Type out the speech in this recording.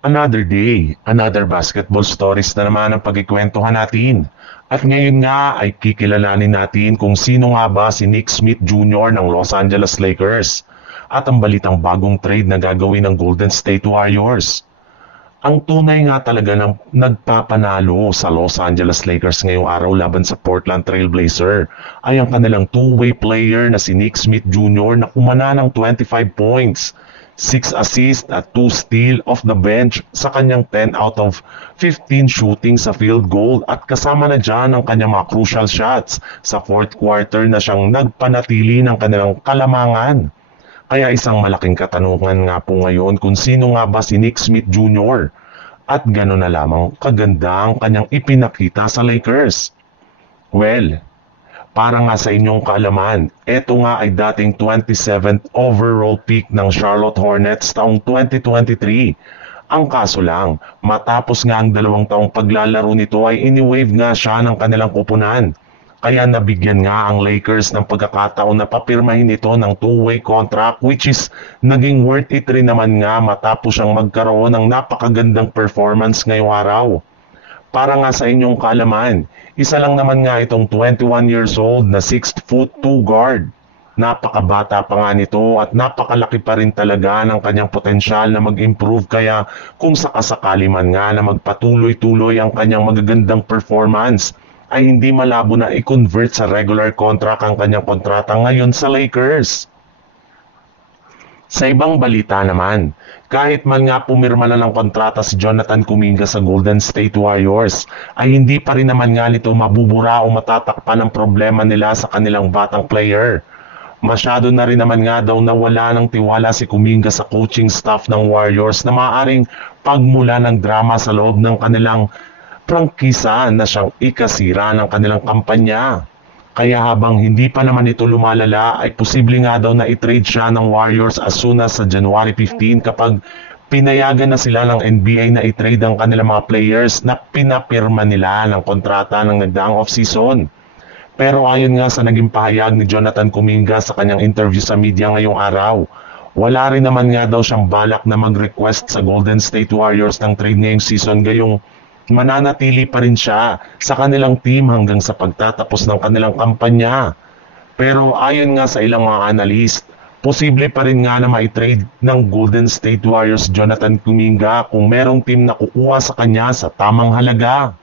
Another day, another basketball stories na naman ang pagkikwentuhan natin. At ngayon nga ay kikilalanin natin kung sino nga ba si Nick Smith Jr. ng Los Angeles Lakers at ang balitang bagong trade na gagawin ng Golden State Warriors. Ang tunay nga talaga ng nagpapanalo sa Los Angeles Lakers ngayong araw laban sa Portland Trail Blazer ay ang kanilang two-way player na si Nick Smith Jr. na kumana ng 25 points, 6 assists at 2 steal off the bench sa kanyang 10 out of 15 shooting sa field goal at kasama na dyan ang kanyang mga crucial shots sa fourth quarter na siyang nagpanatili ng kanilang kalamangan. Kaya isang malaking katanungan nga po ngayon kung sino nga ba si Nick Smith Jr. At gano'n na lamang kaganda ang kanyang ipinakita sa Lakers. Well, para nga sa inyong kaalaman, eto nga ay dating 27th overall pick ng Charlotte Hornets taong 2023. Ang kaso lang, matapos nga ang 2 taong paglalaro nito ay iniwave nga siya ng kanilang kupunan. Kaya nabigyan nga ang Lakers ng pagkakataon na papirmahin ito ng two-way contract which is naging worth it rin naman nga matapos siyang magkaroon ng napakagandang performance ngayong araw. Para nga sa inyong kaalaman, isa lang naman nga itong 21 years old na 6'2" guard. Napakabata pa nga nito at napakalaki pa rin talaga ng kanyang potensyal na mag-improve kaya kung sakasakali man nga na magpatuloy-tuloy ang kanyang magagandang performance, ay hindi malabo na i-convert sa regular contract ang kanyang kontrata ngayon sa Lakers. Sa ibang balita naman, kahit man nga pumirma na ng kontrata si Jonathan Kuminga sa Golden State Warriors, ay hindi pa rin naman nga nito mabubura o matatakpan ang problema nila sa kanilang batang player. Masyado na rin naman nga daw na wala ng tiwala si Kuminga sa coaching staff ng Warriors na maaaring pagmula ng drama sa loob ng kanilang prangkisa na siyang ikasira ng kanilang kampanya. Kaya habang hindi pa naman ito lumalala ay posible nga daw na i-trade siya ng Warriors as soon as sa January 15 kapag pinayagan na sila ng NBA na i-trade ang kanilang mga players na pinapirma nila ng kontrata ng nagdaang off-season. Pero ayon nga sa naging pahayag ni Jonathan Kuminga sa kanyang interview sa media ngayong araw, wala rin naman nga daw siyang balak na mag-request sa Golden State Warriors ng trade ngayong season gayong mananatili pa rin siya sa kanilang team hanggang sa pagtatapos ng kanilang kampanya. Pero ayon nga sa ilang mga analyst, posible pa rin nga na ma-trade ng Golden State Warriors Jonathan Kuminga kung merong team na kukuha sa kanya sa tamang halaga.